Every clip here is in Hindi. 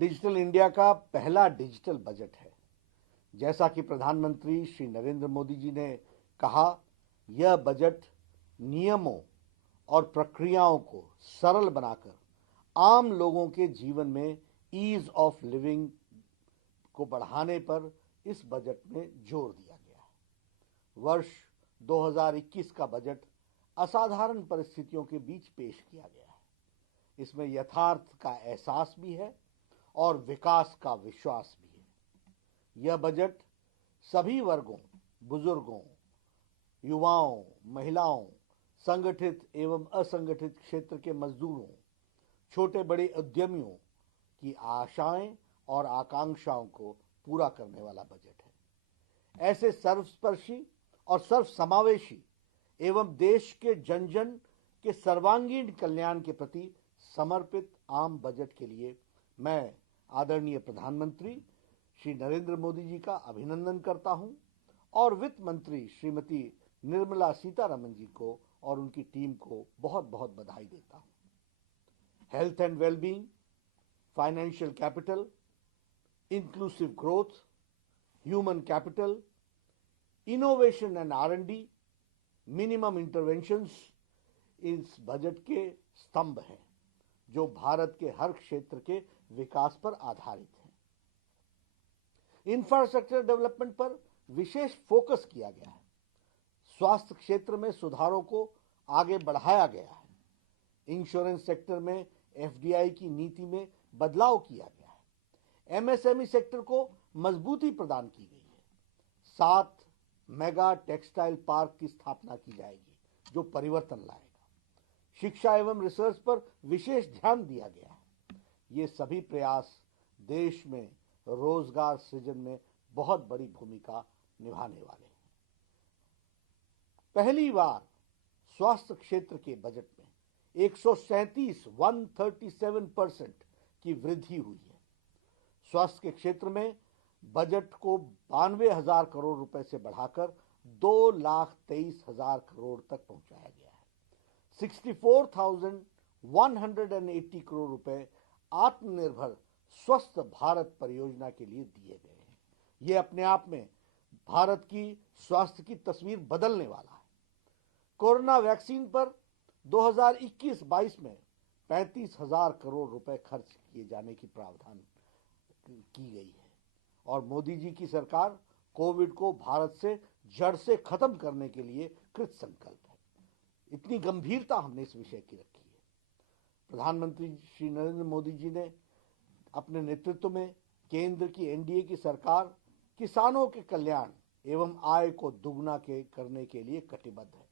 डिजिटल इंडिया का पहला डिजिटल बजट है। जैसा कि प्रधानमंत्री श्री नरेंद्र मोदी जी ने कहा, यह बजट नियमों और प्रक्रियाओं को सरल बनाकर आम लोगों के जीवन में ईज ऑफ लिविंग को बढ़ाने पर इस बजट में जोर दिया गया है। वर्ष 2021 का बजट असाधारण परिस्थितियों के बीच पेश किया गया है। इसमें यथार्थ का एहसास भी है और विकास का विश्वास भी है। यह बजट सभी वर्गों, बुजुर्गों, युवाओं, महिलाओं, संगठित एवं असंगठित क्षेत्र के मजदूरों, छोटे बड़े उद्यमियों की आशाएं और आकांक्षाओं को पूरा करने वाला बजट है। ऐसे सर्वस्पर्शी और सर्वसमावेशी एवं देश के जन जन के सर्वांगीण कल्याण के प्रति समर्पित आम बजट के लिए मैं आदरणीय प्रधानमंत्री श्री नरेंद्र मोदी जी का अभिनंदन करता हूं और वित्त मंत्री श्रीमती निर्मला सीतारमण जी को और उनकी टीम को बहुत बहुत बधाई देता हूं। Health and wellbeing, financial capital, inclusive growth, human capital, innovation and R&D, minimum interventions इस बजट के स्तंभ हैं जो भारत के हर क्षेत्र के विकास पर आधारित हैं। इंफ्रास्ट्रक्चर डेवलपमेंट पर विशेष फोकस किया गया है। स्वास्थ्य क्षेत्र में सुधारों को आगे बढ़ाया गया है। इंश्योरेंस सेक्टर में FDI की नीति में बदलाव किया गया है। MSME सेक्टर को मजबूती प्रदान की गई है। 7 मेगा टेक्सटाइल पार्क की स्थापना की जाएगी जो परिवर्तन लाएगा। शिक्षा एवं रिसर्च पर विशेष ध्यान दिया गया है। ये सभी प्रयास देश में रोजगार सृजन में बहुत बड़ी भूमिका निभाने वाले हैं। पहली बार स्वास्थ्य क्षेत्र के बजट में 137% की वृद्धि हुई है। स्वास्थ्य के क्षेत्र में बजट को 92,000 करोड़ रुपए से बढ़ाकर 2,23,000 करोड़ तक पहुंचाया गया है। 64,180 करोड़ रुपए आत्मनिर्भर स्वस्थ भारत परियोजना के लिए दिए गए हैं। यह अपने आप में भारत की स्वास्थ्य की तस्वीर बदलने वाला है। कोरोना वैक्सीन पर 2021-22 में 35,000 करोड़ रुपए खर्च किए जाने की प्रावधान की गई है और मोदी जी की सरकार कोविड को भारत से जड़ से खत्म करने के लिए कृत संकल्प है। इतनी गंभीरता हमने इस विषय की रखी है। प्रधानमंत्री श्री नरेंद्र मोदी जी ने अपने नेतृत्व में केंद्र की NDA की सरकार किसानों के कल्याण एवं आय को दुगना करने के लिए कटिबद्ध है।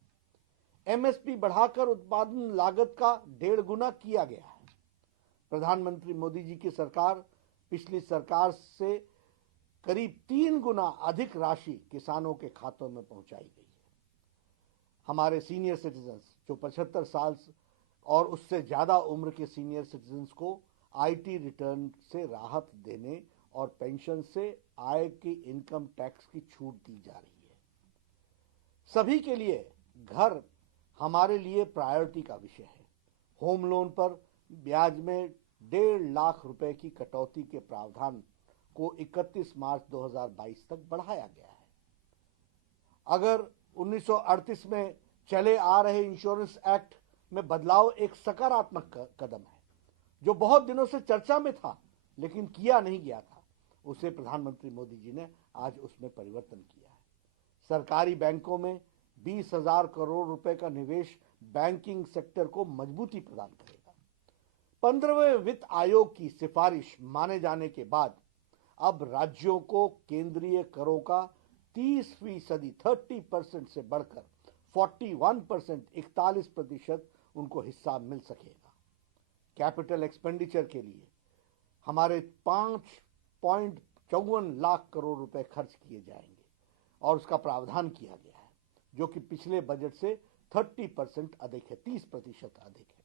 MSP बढ़ाकर उत्पादन लागत का 1.5 गुना किया गया है। प्रधानमंत्री मोदी जी की सरकार पिछली सरकार से करीब 3 गुना अधिक राशि किसानों के खातों में पहुंचाई गई है। हमारे सीनियर सिटीजन्स जो 75 साल और उससे ज्यादा उम्र के सीनियर सिटीजन्स को IT रिटर्न से राहत देने और पेंशन से आय की इनकम टैक्स की छूट दी जा रही है। सभी के लिए घर हमारे लिए प्रायोरिटी का विषय है। होम लोन पर ब्याज में 1.5 लाख रुपए की कटौती के प्रावधान को 31 मार्च 2022 तक बढ़ाया गया है। अगर 1938 में चले आ रहे इंश्योरेंस एक्ट में बदलाव एक सकारात्मक कदम है जो बहुत दिनों से चर्चा में था लेकिन किया नहीं गया था, उसे प्रधानमंत्री मोदी जी ने आज उसमें परिवर्तन किया है। सरकारी बैंकों में 20,000 करोड़ रुपए का निवेश बैंकिंग सेक्टर को मजबूती प्रदान करेगा। 15वें वित्त आयोग की सिफारिश माने जाने के बाद अब राज्यों को केंद्रीय करों का 30% से बढ़कर 41% उनको हिस्सा मिल सकेगा। कैपिटल एक्सपेंडिचर के लिए हमारे 5.54 लाख करोड़ रुपए खर्च किए जाएंगे और उसका प्रावधान किया गया है जो कि पिछले बजट से 30% अधिक है, 30% अधिक है।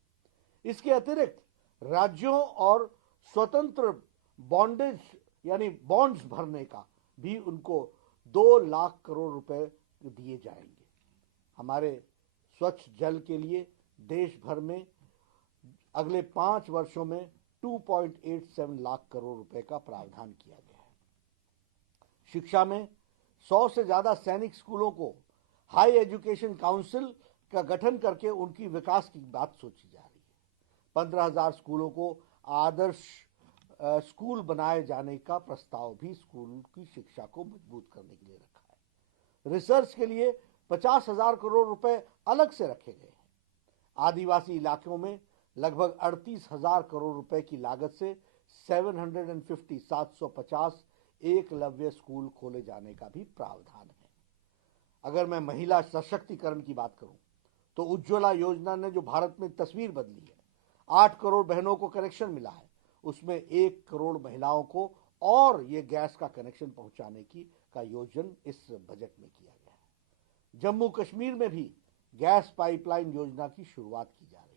इसके अतिरिक्त राज्यों और स्वतंत्र बॉन्डेज यानी बॉन्ड्स भरने का भी उनको 2 लाख करोड़ रुपए दिए जाएंगे। हमारे स्वच्छ जल के लिए देश भर में अगले 5 वर्षों में 2.87 लाख करोड़ रुपए का प्रावधान किया गया है। शिक्षा में 100 से ज्यादा सैनिक स्कूलों को हाई एजुकेशन काउंसिल का गठन करके उनकी विकास की बात सोची जा रही है। 15,000 स्कूलों को आदर्श स्कूल बनाए जाने का प्रस्ताव भी स्कूल की शिक्षा को मजबूत करने के लिए रखा है। रिसर्च के लिए 50,000 करोड़ रुपए अलग से रखे गए हैं। आदिवासी इलाकों में लगभग 38,000 करोड़ रुपए की लागत से 750 एकलव्य स्कूल खोले जाने का भी प्रावधान है। अगर मैं महिला सशक्तिकरण की बात करूं तो उज्ज्वला योजना ने जो भारत में तस्वीर बदली है, 8 करोड़ बहनों को कनेक्शन मिला है, उसमें 1 करोड़ महिलाओं को और ये गैस का कनेक्शन पहुंचाने का योजन इस बजट में किया गया है। जम्मू कश्मीर में भी गैस पाइपलाइन योजना की शुरुआत की जा रही है।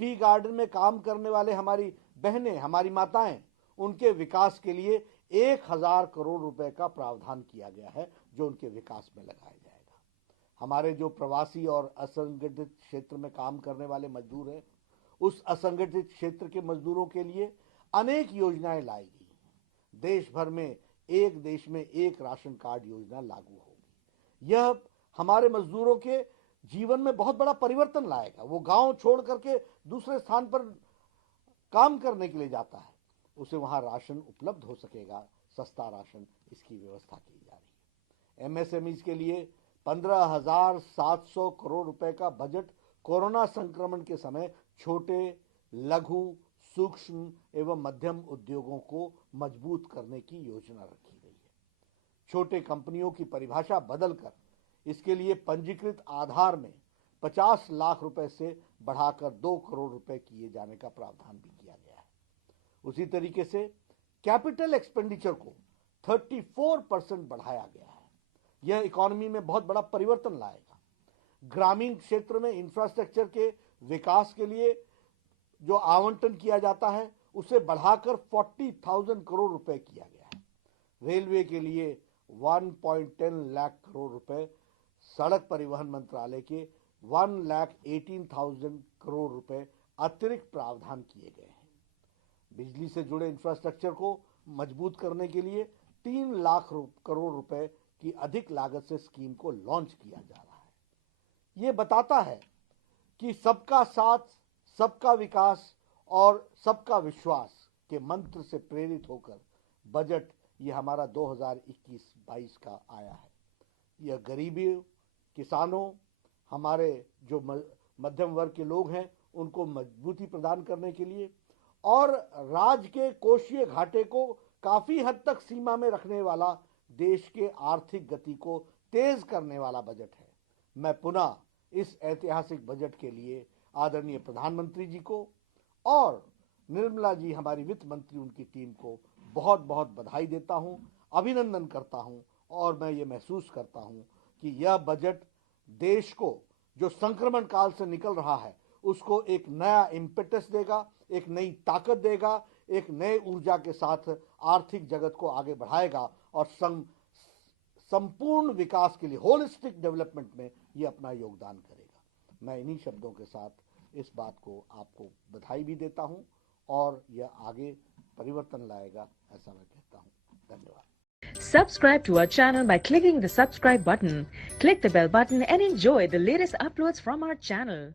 टी गार्डन में काम करने वाले हमारी बहनें, हमारी माताएं, उनके विकास के लिए 1,000 करोड़ रुपए का प्रावधान किया गया है जो उनके विकास में लगाया जाएगा। हमारे जो प्रवासी और असंगठित क्षेत्र में काम करने वाले मजदूर हैं, उस असंगठित क्षेत्र के मजदूरों के लिए अनेक योजनाएं लाई गई हैं। देश भर में एक देश में एक राशन कार्ड योजना लागू होगी। यह हमारे मजदूरों के जीवन में बहुत बड़ा परिवर्तन लाएगा। वो गांव छोड़ करके दूसरे स्थान पर काम करने के लिए जाता है, उसे वहां राशन उपलब्ध हो सकेगा, सस्ता राशन, इसकी व्यवस्था की जा रही है। एमएसएमई के लिए 15,700 करोड़ रुपए का बजट कोरोना संक्रमण के समय छोटे, लघु, सूक्ष्म एवं मध्यम उद्योगों को मजबूत करने की योजना रखी गई है। छोटे कंपनियों की परिभाषा बदलकर इसके लिए पंजीकृत आधार में 50 लाख रुपए से बढ़ाकर 2 करोड़ रुपए किए जाने का प्रावधान भी किया गया है। उसी तरीके से कैपिटल एक्सपेंडिचर को 34% बढ़ाया गया है। यह इकोनॉमी में बहुत बड़ा परिवर्तन लाएगा। ग्रामीण क्षेत्र में इंफ्रास्ट्रक्चर के विकास के लिए जो आवंटन किया जाता है उसे बढ़ाकर 40,000 करोड़ रुपए किया गया है। रेलवे के लिए 1.10 लाख करोड़ रुपए, सड़क परिवहन मंत्रालय के 1,18,000 करोड़ रुपए अतिरिक्त प्रावधान किए गए हैं। बिजली से जुड़े इंफ्रास्ट्रक्चर को मजबूत करने के लिए 3 लाख करोड़ रुपए की अधिक लागत से स्कीम को लॉन्च किया जा रहा है। ये बताता है कि सबका साथ, सबका विकास और सबका विश्वास के मंत्र से प्रेरित होकर बजट ये हमारा 2021-22 का आया है। यह गरीबी, किसानों, हमारे जो मध्यम वर्ग के लोग हैं उनको मजबूती प्रदान करने के लिए और राज्य के कोषीय घाटे को काफी हद तक सीमा में रखने वाला, देश के आर्थिक गति को तेज करने वाला बजट है। मैं पुनः इस ऐतिहासिक बजट के लिए आदरणीय प्रधानमंत्री जी को और निर्मला जी, हमारी वित्त मंत्री, उनकी टीम को बहुत बहुत बधाई देता हूं, अभिनंदन करता हूं और मैं ये महसूस करता हूं कि यह बजट देश को जो संक्रमण काल से निकल रहा है उसको एक नया इम्पेटस देगा, एक नई ताकत देगा, एक नए ऊर्जा के साथ आर्थिक जगत को आगे बढ़ाएगा और संपूर्ण विकास के लिए, होलिस्टिक डेवलपमेंट में ये अपना योगदान करेगा। मैं इन्हीं शब्दों के साथ इस बात को आपको बधाई भी देता हूं और यह आगे परिवर्तन लाएगा, ऐसा मैं कहता हूं। धन्यवाद। Subscribe to our channel by clicking the subscribe button. Click the bell button and enjoy the latest uploads from our channel.